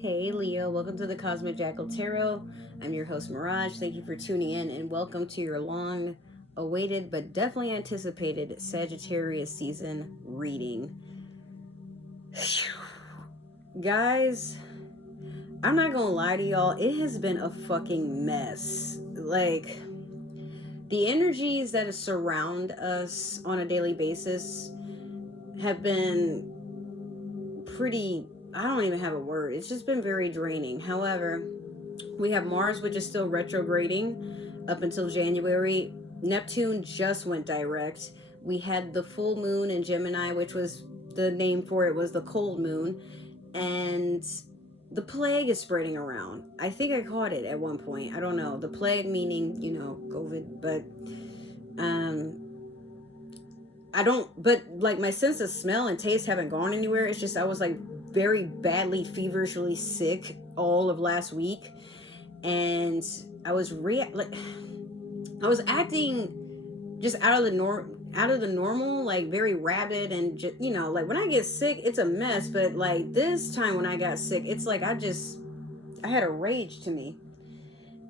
Hey Leo, welcome to the Cosmic Jackal Tarot. I'm your host Mirage. Thank you for tuning in and welcome to your long awaited but definitely anticipated Sagittarius season reading. Guys, I'm not gonna lie to y'all, it has been a fucking mess. Like, the energies that surround us on a daily basis have been pretty, I don't even have a word. It's just been very draining. However, we have Mars, which is still retrograding up until January. Neptune just went direct. We had the full moon in Gemini, which was the name for it was the cold moon. And the plague is spreading around. I think I caught it at one point. I don't know. The plague meaning, COVID. But I don't, but like my sense of smell and taste haven't gone anywhere. It's just I was like very badly feverishly sick all of last week. And I was I was acting just out of the normal, like very rabid and just, like when I get sick, it's a mess. But like this time when I got sick, it's like I had a rage to me.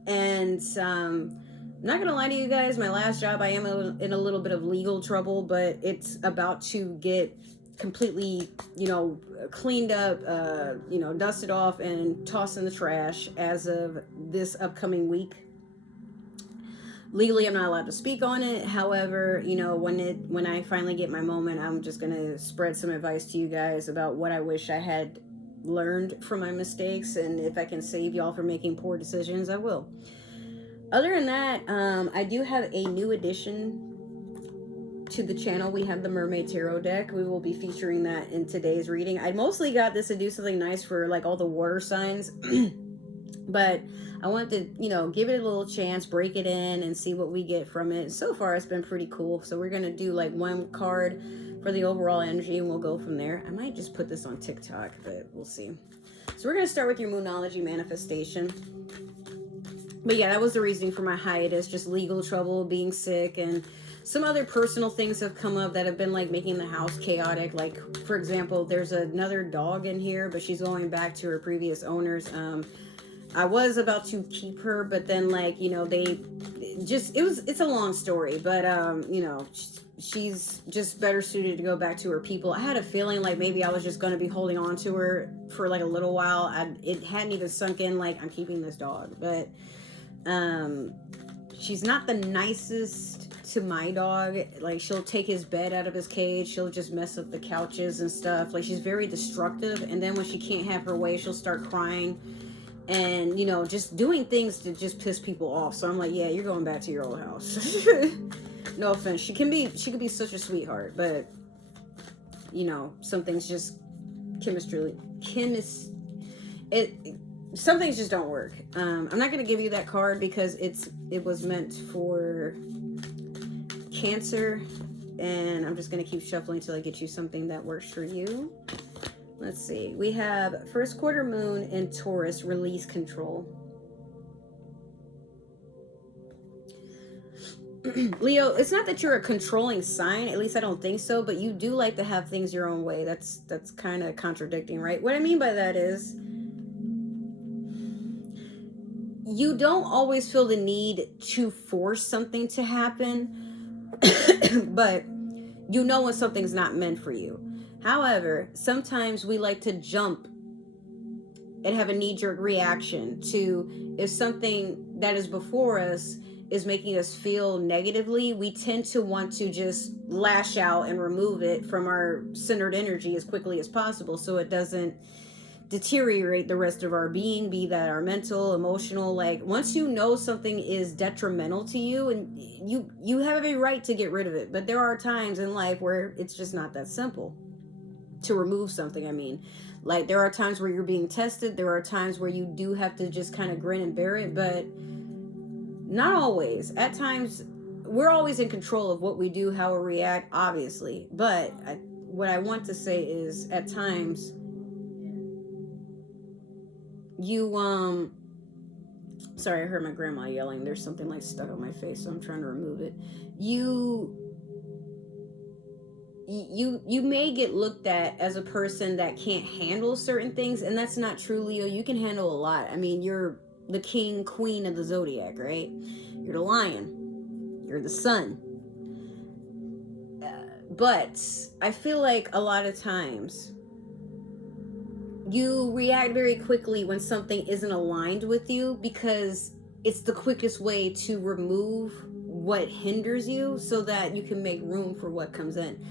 And not gonna lie to you guys, my last job, I am in a little bit of legal trouble, but it's about to get completely, cleaned up, dusted off and tossed in the trash as of this upcoming week. Legally, I'm not allowed to speak on it. However, when I finally get my moment, I'm just gonna spread some advice to you guys about what I wish I had learned from my mistakes, and if I can save y'all from making poor decisions, I will. Other than that, I do have a new addition to the channel. We have the Mermaid Tarot deck. We will be featuring that in today's reading. I mostly got this to do something nice for like all the water signs, but I wanted to, give it a little chance, break it in, and see what we get from it. So far, it's been pretty cool. So we're gonna do like one card for the overall energy, and we'll go from there. I might just put this on TikTok, but we'll see. So we're gonna start with your Moonology manifestation. But yeah, that was the reasoning for my hiatus, just legal trouble, being sick, and some other personal things have come up that have been like making the house chaotic. Like, for example, there's another dog in here, but she's going back to her previous owners. I was about to keep her, but then it's a long story, but she's just better suited to go back to her people. I had a feeling like maybe I was just going to be holding on to her for like a little while. It hadn't even sunk in like I'm keeping this dog, but she's not the nicest to my dog. Like, she'll take his bed out of his cage, she'll just mess up the couches and stuff. Like, she's very destructive, and then when she can't have her way, she'll start crying and just doing things to just piss people off. So I'm like, yeah, you're going back to your old house. No offense, she could be such a sweetheart, but some things just some things just don't work. I'm not going to give you that card because it was meant for Cancer, and I'm just going to keep shuffling until I get you something that works for you. Let's see. We have first quarter moon in Taurus, release control. Leo, it's not that you're a controlling sign, at least I don't think so, but you do like to have things your own way. That's kind of contradicting, right? What I mean by that is you don't always feel the need to force something to happen, but you know when something's not meant for you. However, sometimes we like to jump and have a knee-jerk reaction to if something that is before us is making us feel negatively, we tend to want to just lash out and remove it from our centered energy as quickly as possible so it doesn't deteriorate the rest of our being, be that our mental, emotional. Like, once you know something is detrimental to you, and you have a right to get rid of it, but there are times in life where it's just not that simple to remove something. I mean, like, there are times where you're being tested, there are times where you do have to just kind of grin and bear it, but not always. At times, we're always in control of what we do, how we react, obviously, but what I want to say is at times sorry, I heard my grandma yelling. There's something like stuck on my face, so I'm trying to remove it. You you may get looked at as a person that can't handle certain things, and that's not true, Leo. You can handle a lot. I mean, you're the king, queen of the zodiac, right? You're the lion. You're the sun. But I feel like a lot of times you react very quickly when something isn't aligned with you, because it's the quickest way to remove what hinders you so that you can make room for what comes in.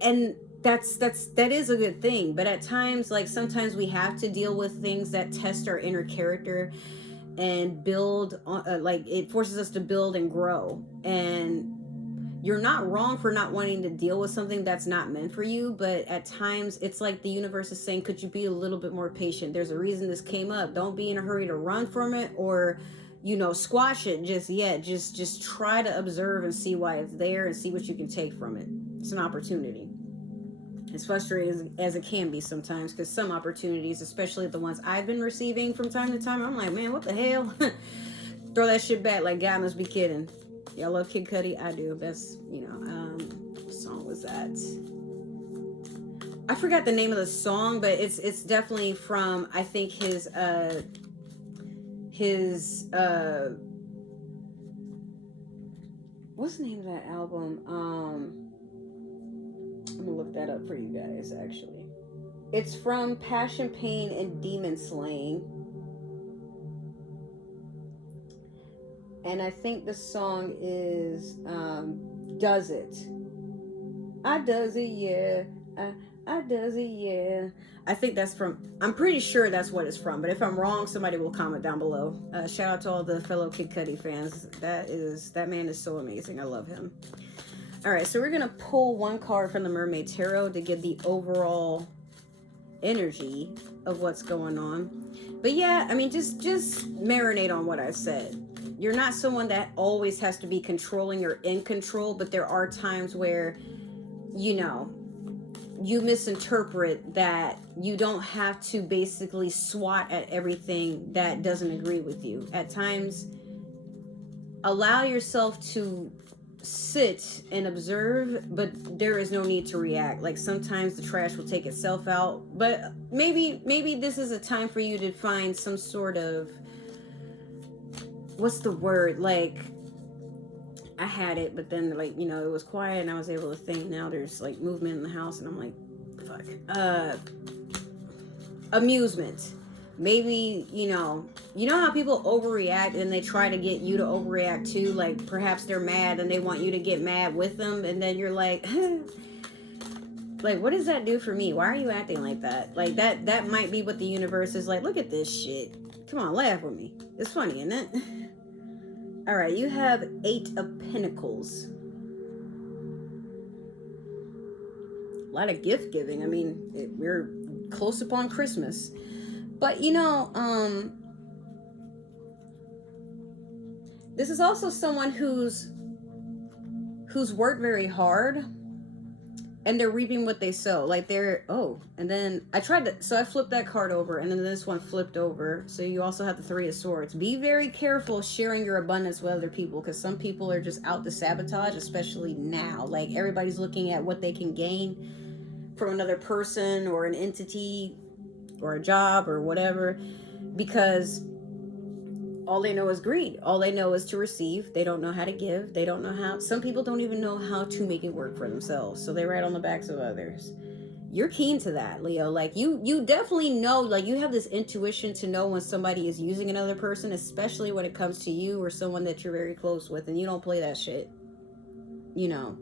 And that is a good thing. But at times, like, sometimes we have to deal with things that test our inner character and build like, it forces us to build and grow. And you're not wrong for not wanting to deal with something that's not meant for you, but at times it's like the universe is saying, could you be a little bit more patient? There's a reason this came up. Don't be in a hurry to run from it or, you know, squash it just yet. Just try to observe and see why it's there and see what you can take from it. It's an opportunity. As frustrating as it can be sometimes, because some opportunities, especially the ones I've been receiving from time to time, I'm like, man, what the hell? Throw that shit back, like, God must be kidding. Y'all love Kid Cudi? I do. That's, you know, what song was that? I forgot the name of the song, but it's definitely from, I think, his what's the name of that album? I'm gonna look that up for you guys, actually. It's from Passion, Pain, and Demon Slaying. And I think the song is Does It. I does it, yeah. I does it, yeah. I think that's from, I'm pretty sure that's what it's from. But if I'm wrong, somebody will comment down below. Shout out to all the fellow Kid Cudi fans. That man is so amazing. I love him. All right, so we're going to pull one card from the Mermaid Tarot to get the overall energy of what's going on. But yeah, I mean, just marinate on what I said. You're not someone that always has to be controlling or in control, but there are times where, you know, you misinterpret that you don't have to basically swat at everything that doesn't agree with you. At times, allow yourself to sit and observe, but there is no need to react. Like, sometimes the trash will take itself out, but maybe this is a time for you to find some sort of, what's the word, like, I had it, but then, like, you know, it was quiet and I was able to think. Now there's like movement in the house and I'm like, fuck. Amusement. Maybe, you know how people overreact and they try to get you to overreact too. Like, perhaps they're mad and they want you to get mad with them, and then you're like, like, what does that do for me? Why are you acting like that? Like, that might be what the universe is like. Look at this shit. Come on, laugh with me. It's funny, isn't it? All right, you have 8 of Pentacles. A lot of gift giving. I mean, we're close upon Christmas. But, you know, this is also someone who's worked very hard and they're reaping what they sow. Like, and then I flipped that card over, and then this one flipped over. So you also have the 3 of Swords. Be very careful sharing your abundance with other people, because some people are just out to sabotage, especially now. Like, everybody's looking at what they can gain from another person or an entity or a job or whatever, because all they know is greed. All they know is to receive. They don't know how to give. They don't know how. Some people don't even know how to make it work for themselves, so they ride on the backs of others. You're keen to that, Leo. Like, you definitely know, like, you have this intuition to know when somebody is using another person, especially when it comes to you or someone that you're very close with, and you don't play that shit. You know,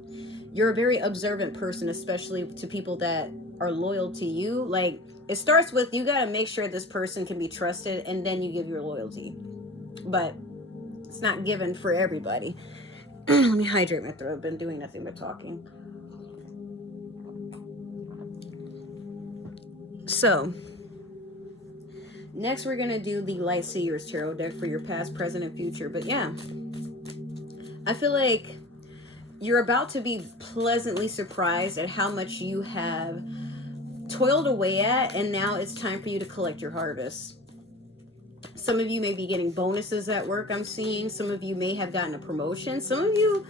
you're a very observant person, especially to people that are loyal to you. Like, it starts with, you got to make sure this person can be trusted, and then you give your loyalty. But it's not given for everybody. Let me hydrate my throat. I've been doing nothing but talking. So, next we're going to do the Light Seers Tarot deck for your past, present, and future. But yeah, I feel like you're about to be pleasantly surprised at how much you have toiled away at, and now it's time for you to collect your harvest. Some of you may be getting bonuses at work, I'm seeing. Some of you may have gotten a promotion. Some of you,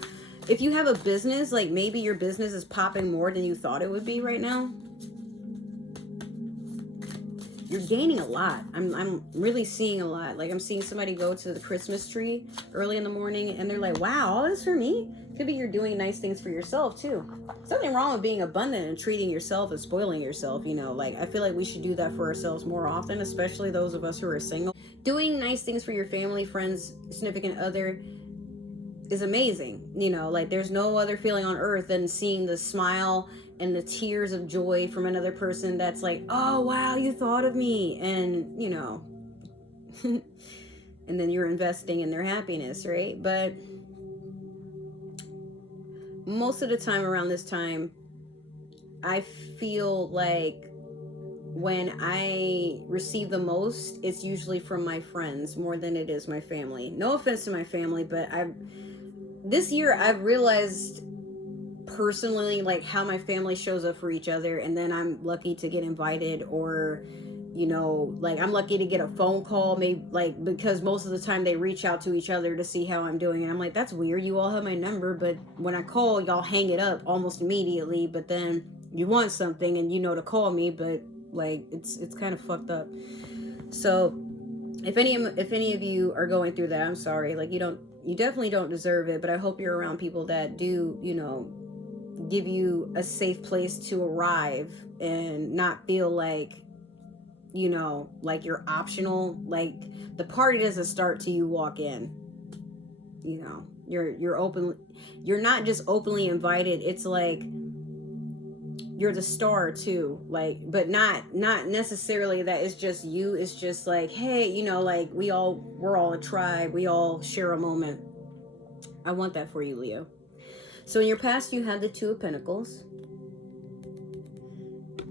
If you have a business, like maybe your business is popping more than you thought it would be right now. You're gaining a lot. I'm really seeing a lot. Like I'm seeing somebody go to the Christmas tree early in the morning and they're like, wow, all this for me? Could be you're doing nice things for yourself too. There's nothing wrong with being abundant and treating yourself and spoiling yourself, you know. Like I feel like we should do that for ourselves more often, especially those of us who are single. Doing nice things for your family, friends, significant other is amazing. You know, like there's no other feeling on earth than seeing the smile and the tears of joy from another person that's like, oh wow, you thought of me. And you know, and then you're investing in their happiness, right? But most of the time around this time, I feel like when I receive the most, it's usually from my friends more than it is my family. No offense to my family, but this year I've realized personally like how my family shows up for each other, and then I'm lucky to get invited, or you know, like I'm lucky to get a phone call, maybe, like, because most of the time they reach out to each other to see how I'm doing, and I'm like, that's weird, you all have my number, but when I call, y'all hang it up almost immediately, but then you want something and you know to call me, but like it's kind of fucked up. So if any of you are going through that, I'm sorry. Like you definitely don't deserve it, but I hope you're around people that do, you know, give you a safe place to arrive and not feel like, you know, like you're optional. Like the party doesn't start till you walk in. You know, you're not just openly invited. It's like you're the star too, like, but not necessarily that it's just you. It's just like, hey, you know, like we're all a tribe, we all share a moment. I want that for you, Leo. So in your past you had the Two of Pentacles.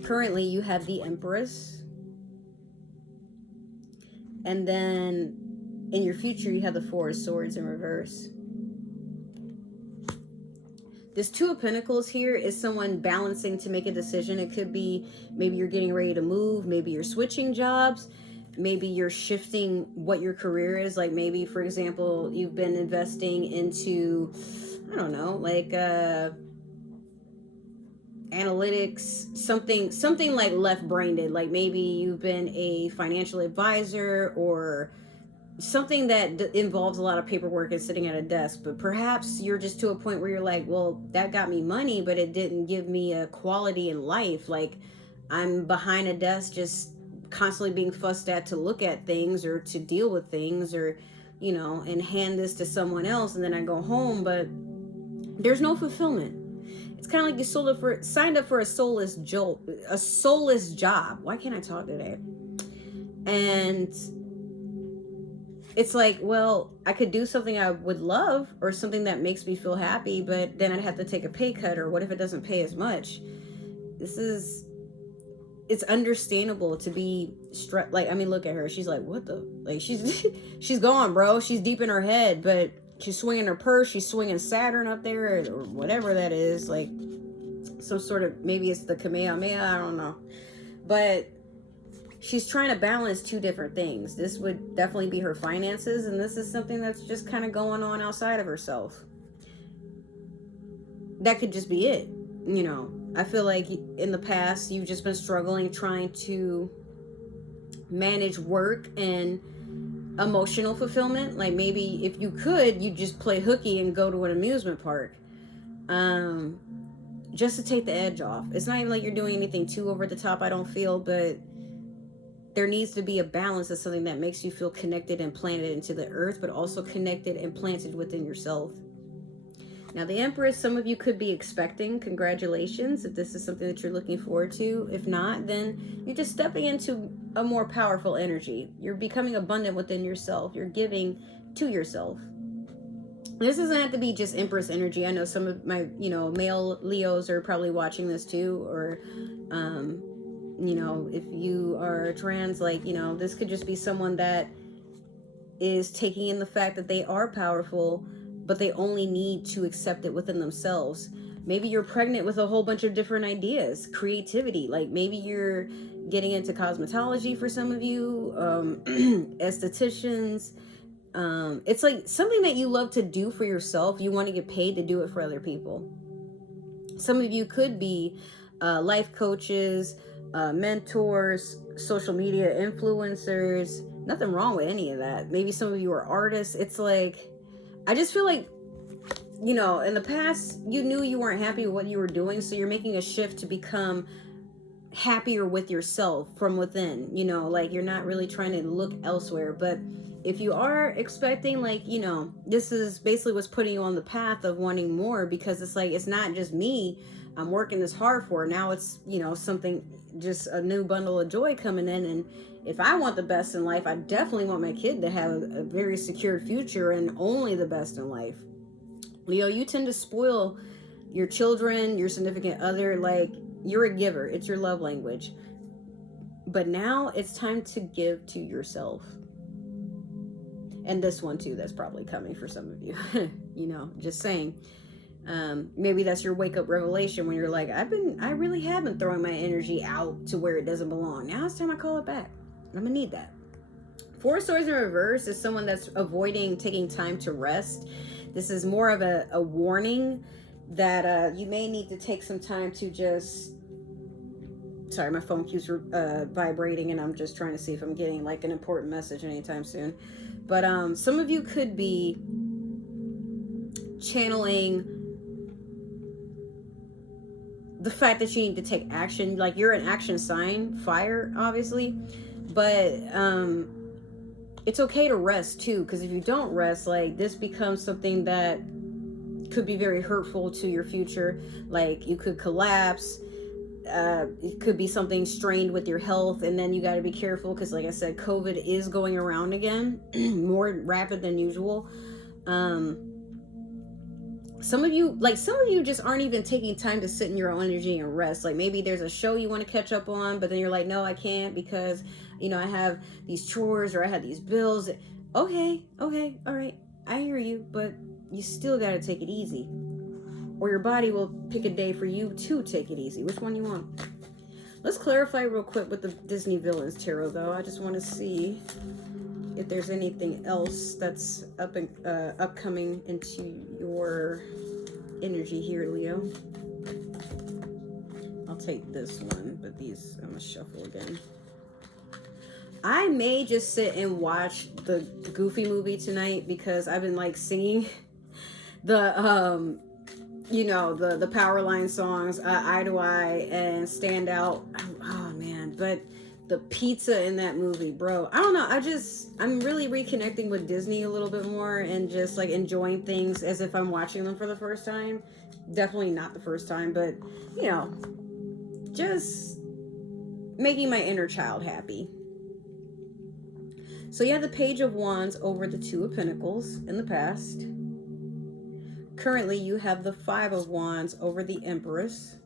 Currently you have the Empress, and then in your future you have the Four of Swords in reverse. This Two of Pentacles here is someone balancing to make a decision. It could be maybe you're getting ready to move, maybe you're switching jobs, maybe you're shifting what your career is. Like maybe, for example, you've been investing into, I don't know, like analytics, something like left-brained. Like maybe you've been a financial advisor or something that involves a lot of paperwork and sitting at a desk, but perhaps you're just to a point where you're like, well, that got me money, but it didn't give me a quality in life. Like I'm behind a desk just constantly being fussed at to look at things or to deal with things, or you know, and hand this to someone else, and then I go home, but there's no fulfillment. It's kind of like you signed up for a soulless job. Why can't I talk today? And it's like, well, I could do something I would love or something that makes me feel happy, but then I'd have to take a pay cut, or what if it doesn't pay as much? It's understandable to be stressed. Like, I mean, look at her. She's like, what the? Like, she's gone, bro. She's deep in her head, but she's swinging her purse. She's swinging Saturn up there, or whatever that is. Like, some sort of, maybe it's the Kamehameha, I don't know. But she's trying to balance two different things. This would definitely be her finances, and this is something that's just kind of going on outside of herself. That could just be it. You know, I feel like in the past you've just been struggling trying to manage work and emotional fulfillment. Like maybe if you could, you'd just play hooky and go to an amusement park. Just to take the edge off. It's not even like you're doing anything too over the top, I don't feel, but there needs to be a balance of something that makes you feel connected and planted into the earth, but also connected and planted within yourself. Now, the Empress, some of you could be expecting. Congratulations if this is something that you're looking forward to. If not, then you're just stepping into a more powerful energy. You're becoming abundant within yourself. You're giving to yourself. This doesn't have to be just Empress energy. I know some of my, you know, male Leos are probably watching this too, or you know, if you are trans, like, you know, this could just be someone that is taking in the fact that they are powerful, but they only need to accept it within themselves. Maybe you're pregnant with a whole bunch of different ideas, creativity. Like maybe you're getting into cosmetology for some of you, estheticians, It's like something that you love to do for yourself. You want to get paid to do it for other people. Some of you could be life coaches, mentors, social media influencers. Nothing wrong with any of that. Maybe some of you are artists. It's like, I just feel like, you know, in the past, you knew you weren't happy with what you were doing, so you're making a shift to become happier with yourself from within. You know, like you're not really trying to look elsewhere. But if you are expecting, like, you know, this is basically what's putting you on the path of wanting more, because it's like, it's not just me I'm working this hard for. Now it's, you know, something, just a new bundle of joy coming in. And if I want the best in life, I definitely want my kid to have a very secured future and only the best in life. Leo, you tend to spoil your children, your significant other. Like, you're a giver. It's your love language. But now it's time to give to yourself. And this one too, that's probably coming for some of you. You know, just saying. Maybe that's your wake up revelation when you're like, I really have been throwing my energy out to where it doesn't belong. Now it's time I call it back. I'm gonna need that. Four of Swords in reverse is someone that's avoiding taking time to rest. This is more of a warning that you may need to take some time to just... Sorry, my phone keeps vibrating, and I'm just trying to see if I'm getting like an important message anytime soon. But some of you could be channeling the fact that you need to take action. Like, you're an action sign, fire, obviously. But it's okay to rest too, because if you don't rest, like, this becomes something that could be very hurtful to your future. Like, you could collapse. It could be something strained with your health, and then you got to be careful because, like I said, COVID is going around again, more rapid than usual. Some of you just aren't even taking time to sit in your own energy and rest. Like, maybe there's a show you want to catch up on, but then you're like, no, I can't because, you know, I have these chores or I have these bills. Okay, all right, I hear you, but you still got to take it easy, or your body will pick a day for you to take it easy. Which one you want? Let's clarify real quick with the Disney Villains Tarot, though. I just want to see if there's anything else that's upcoming into your energy here, Leo. I'll take this one, but these, I'm gonna shuffle again. I may just sit and watch the Goofy movie tonight because I've been like singing the you know, the Powerline songs, Eye to Eye and Stand Out. Oh man, but the pizza in that movie, bro. I don't know. I'm really reconnecting with Disney a little bit more and just like enjoying things as if I'm watching them for the first time. Definitely not the first time, but you know, just making my inner child happy. So you have the Page of Wands over the Two of Pentacles in the past. Currently, you have the Five of Wands over the Empress.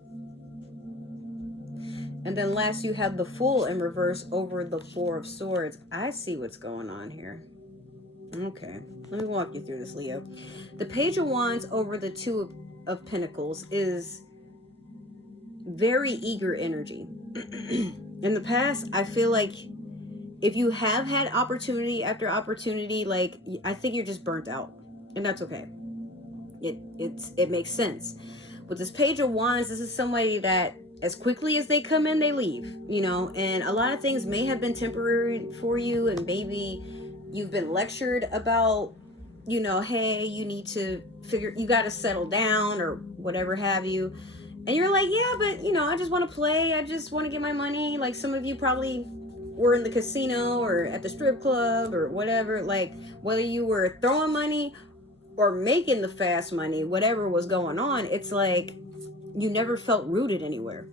And then last, you have the Fool in reverse over the Four of Swords. I see what's going on here. Okay, let me walk you through this, Leo. The Page of Wands over the Two of Pentacles is very eager energy. In the past, I feel like if you have had opportunity after opportunity, like, I think you're just burnt out. And that's okay. It makes sense. With this Page of Wands, this is somebody that as quickly as they come in, they leave, you know, and a lot of things may have been temporary for you, and maybe you've been lectured about, you know, hey, you need to you got to settle down or whatever have you. And you're like, yeah, but, you know, I just want to play. I just want to get my money. Like, some of you probably were in the casino or at the strip club or whatever. Like, whether you were throwing money or making the fast money, whatever was going on, it's like you never felt rooted anywhere.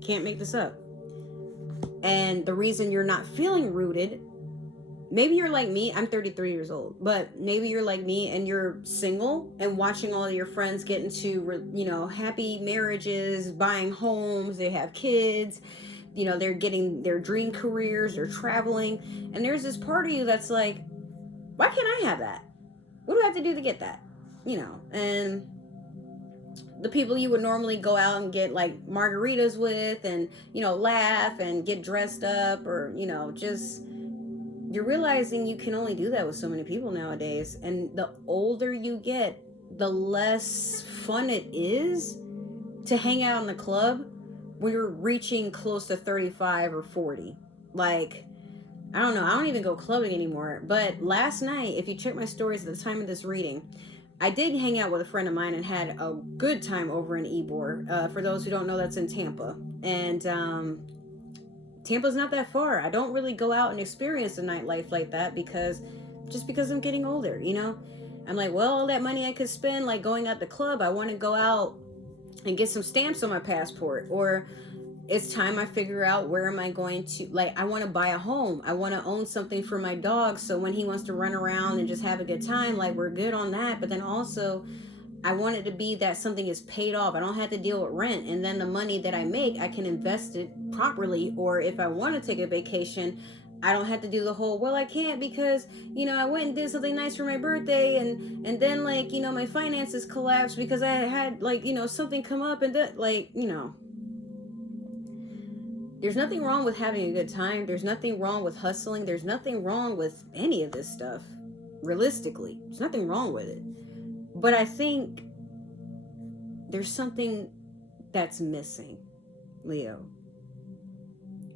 Can't make this up. And the reason you're not feeling rooted, maybe you're like me, I'm 33 years old, but maybe you're like me and you're single and watching all of your friends get into, you know, happy marriages, buying homes, they have kids, you know, they're getting their dream careers, they're traveling, and there's this part of you that's like, why can't I have that? What do I have to do to get that? You know, and the people you would normally go out and get like margaritas with and, you know, laugh and get dressed up or, you know, just you're realizing you can only do that with so many people nowadays. And the older you get, the less fun it is to hang out in the club when you're reaching close to 35 or 40. Like, I don't know, I don't even go clubbing anymore. But last night, if you check my stories at the time of this reading, I did hang out with a friend of mine and had a good time over in Ybor. For those who don't know, that's in Tampa. And Tampa's not that far. I don't really go out and experience the nightlife like that because I'm getting older, you know? I'm like, well, all that money I could spend like going out the club, I want to go out and get some stamps on my passport. Or it's time I figure out where am I going to, like, I want to buy a home. I want to own something for my dog. So when he wants to run around and just have a good time, like, we're good on that. But then also I want it to be that something is paid off. I don't have to deal with rent. And then the money that I make, I can invest it properly. Or if I want to take a vacation, I don't have to do the whole, well, I can't because, you know, I went and did something nice for my birthday and then, like, you know, my finances collapsed because I had, like, you know, something come up and that, like, you know. There's nothing wrong with having a good time. There's nothing wrong with hustling. There's nothing wrong with any of this stuff. Realistically, there's nothing wrong with it. But I think there's something that's missing, Leo.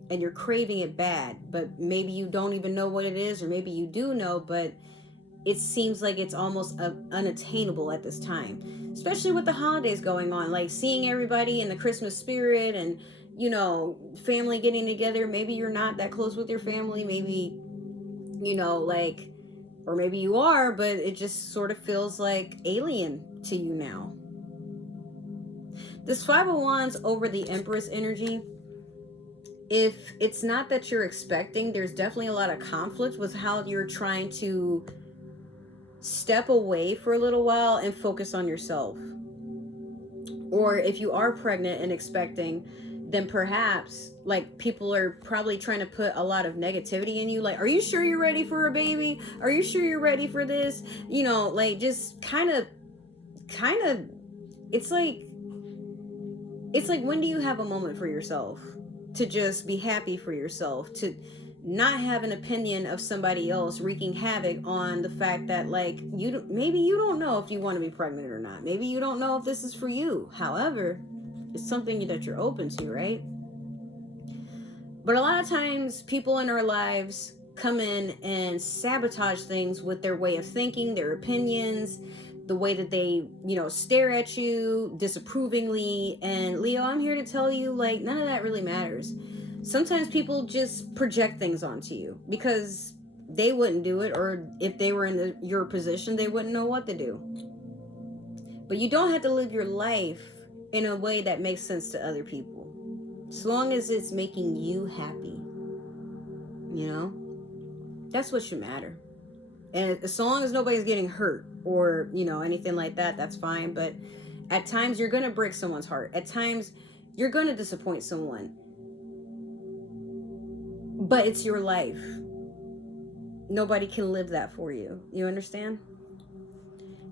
And you're craving it bad, but maybe you don't even know what it is, or maybe you do know, but it seems like it's almost unattainable at this time, especially with the holidays going on, like seeing everybody in the Christmas spirit and, you know, family getting together. Maybe you're not that close with your family, maybe, you know, like, or maybe you are, but it just sort of feels like alien to you now. This Five of Wands over the Empress energy, if it's not that you're expecting, there's definitely a lot of conflict with how you're trying to step away for a little while and focus on yourself. Or if you are pregnant and expecting, then perhaps, like, people are probably trying to put a lot of negativity in you. Like, are you sure you're ready for a baby? Are you sure you're ready for this? You know, like, just kind of, it's like, when do you have a moment for yourself? To just be happy for yourself, to not have an opinion of somebody else wreaking havoc on the fact that, like, maybe you don't know if you want to be pregnant or not. Maybe you don't know if this is for you. However, it's something that you're open to, right? But a lot of times people in our lives come in and sabotage things with their way of thinking, their opinions, the way that they, you know, stare at you disapprovingly. And Leo, I'm here to tell you, like, none of that really matters. Sometimes people just project things onto you because they wouldn't do it, or if they were in your position, they wouldn't know what to do. But you don't have to live your life in a way that makes sense to other people, as long as it's making you happy. You know, that's what should matter. And as long as nobody's getting hurt or, you know, anything like that, that's fine. But at times you're going to break someone's heart. At times you're going to disappoint someone. But it's your life. Nobody can live that for you. You understand?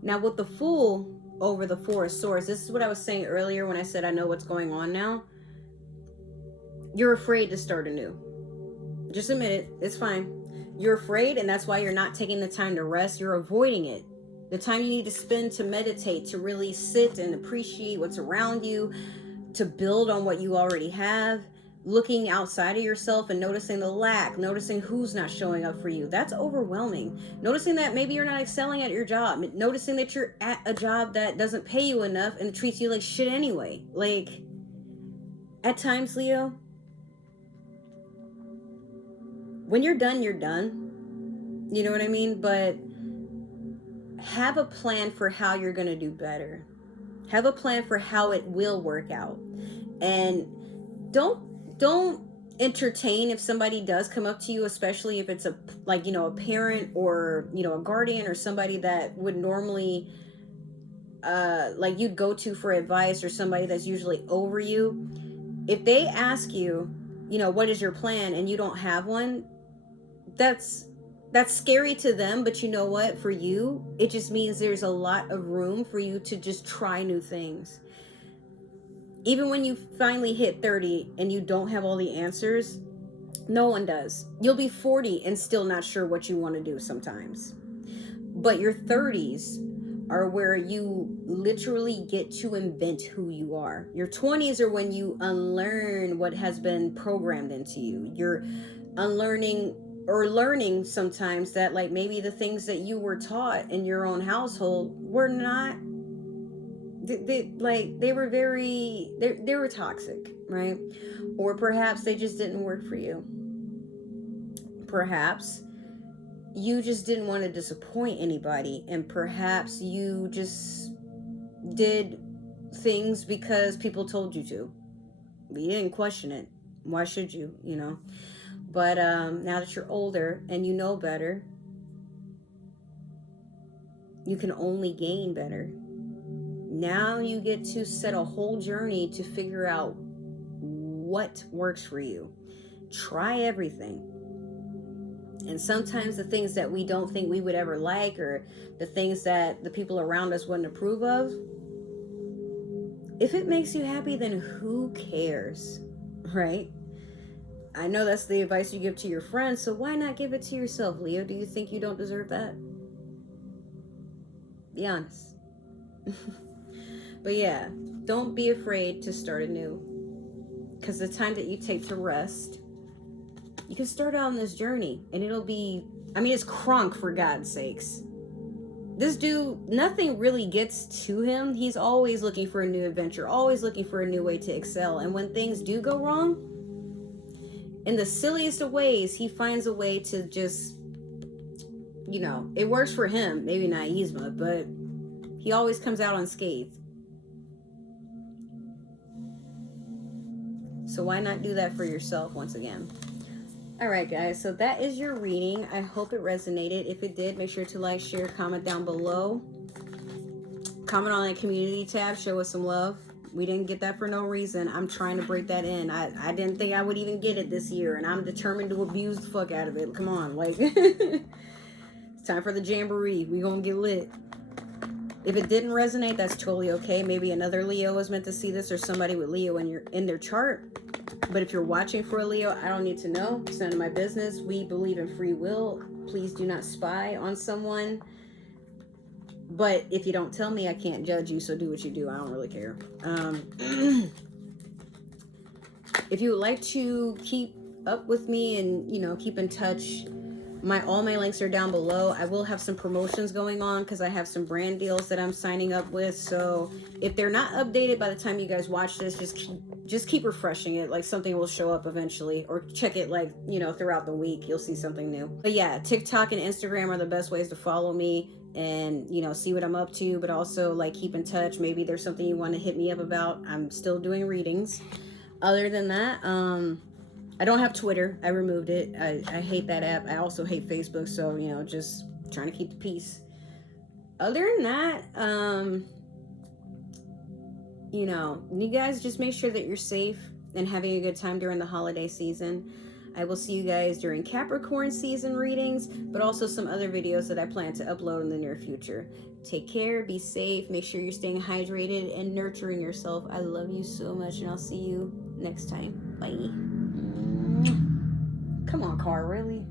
Now with the Fool over the Four of Swords, this is what I was saying earlier when I said I know what's going on now. You're afraid to start anew. Just admit it. It's fine. You're afraid, and that's why you're not taking the time to rest. You're avoiding it. The time you need to spend to meditate, to really sit and appreciate what's around you, to build on what you already have, looking outside of yourself and noticing the lack, noticing who's not showing up for you. That's overwhelming. Noticing that maybe you're not excelling at your job, noticing that you're at a job that doesn't pay you enough and treats you like shit anyway. Like, at times, Leo, when you're done, you're done. You know what I mean? But have a plan for how you're going to do better. Have a plan for how it will work out. And don't entertain if somebody does come up to you, especially if it's a parent or, you know, a guardian or somebody that would normally like you'd go to for advice, or somebody that's usually over you. If they ask you, you know, what is your plan, and you don't have one, that's scary to them. But you know what? For you, it just means there's a lot of room for you to just try new things. Even when you finally hit 30 and you don't have all the answers, No one does. You'll be 40 and still not sure what you want to do sometimes. But your 30s are where you literally get to invent who you are. Your 20s are when you unlearn what has been programmed into you. You're unlearning or learning sometimes that, like, maybe the things that you were taught in your own household were not, they were very, they were toxic, right? Or perhaps they just didn't work for you. Perhaps you just didn't want to disappoint anybody, and perhaps you just did things because people told you to. But you didn't question it. Why should you, you know? But now that you're older and you know better, you can only gain better. Now you get to set a whole journey to figure out what works for you. Try everything. And sometimes the things that we don't think we would ever like, or the things that the people around us wouldn't approve of, if it makes you happy, then who cares, right? I know that's the advice you give to your friends, so why not give it to yourself, Leo? Do you think you don't deserve that? Be honest. But yeah, don't be afraid to start anew. Because the time that you take to rest, you can start out on this journey, and it'll be, I mean, it's Kronk, for God's sakes. This dude, nothing really gets to him. He's always looking for a new adventure, always looking for a new way to excel. And when things do go wrong, in the silliest of ways, he finds a way to just, you know, it works for him. Maybe not Yzma, but he always comes out unscathed. So why not do that for yourself once again? All right, guys, so that is your reading. I hope it resonated. If it did, make sure to like, share, comment down below. Comment on that community tab. Show us some love. We didn't get that for no reason. I'm trying to break that in. I didn't think I would even get it this year, and I'm determined to abuse the fuck out of it. Come on, like, it's time for the jamboree. We gonna get lit. If it didn't resonate, that's totally okay. Maybe another Leo was meant to see this, or somebody with Leo in their chart. But if you're watching for a Leo, I don't need to know. It's none of my business. We believe in free will. Please do not spy on someone. But if you don't tell me, I can't judge you, so do what you do. I don't really care. If you would like to keep up with me and, you know, keep in touch, all my links are down below. I will have some promotions going on because I have some brand deals that I'm signing up with. So if they're not updated by the time you guys watch this, just keep refreshing it. Like, something will show up eventually, or check it, like, you know, throughout the week. You'll see something new. But yeah, TikTok and Instagram are the best ways to follow me and, you know, see what I'm up to, but also, like, keep in touch. Maybe there's something you want to hit me up about. I'm still doing readings. Other than that, I don't have Twitter. I removed it. I hate that app. I also hate Facebook. So, you know, just trying to keep the peace. Other than that, you know, you guys just make sure that you're safe and having a good time during the holiday season. I will see you guys during Capricorn season readings, but also some other videos that I plan to upload in the near future. Take care, be safe, make sure you're staying hydrated and nurturing yourself. I love you so much, and I'll see you next time. Bye. Come on, car, really?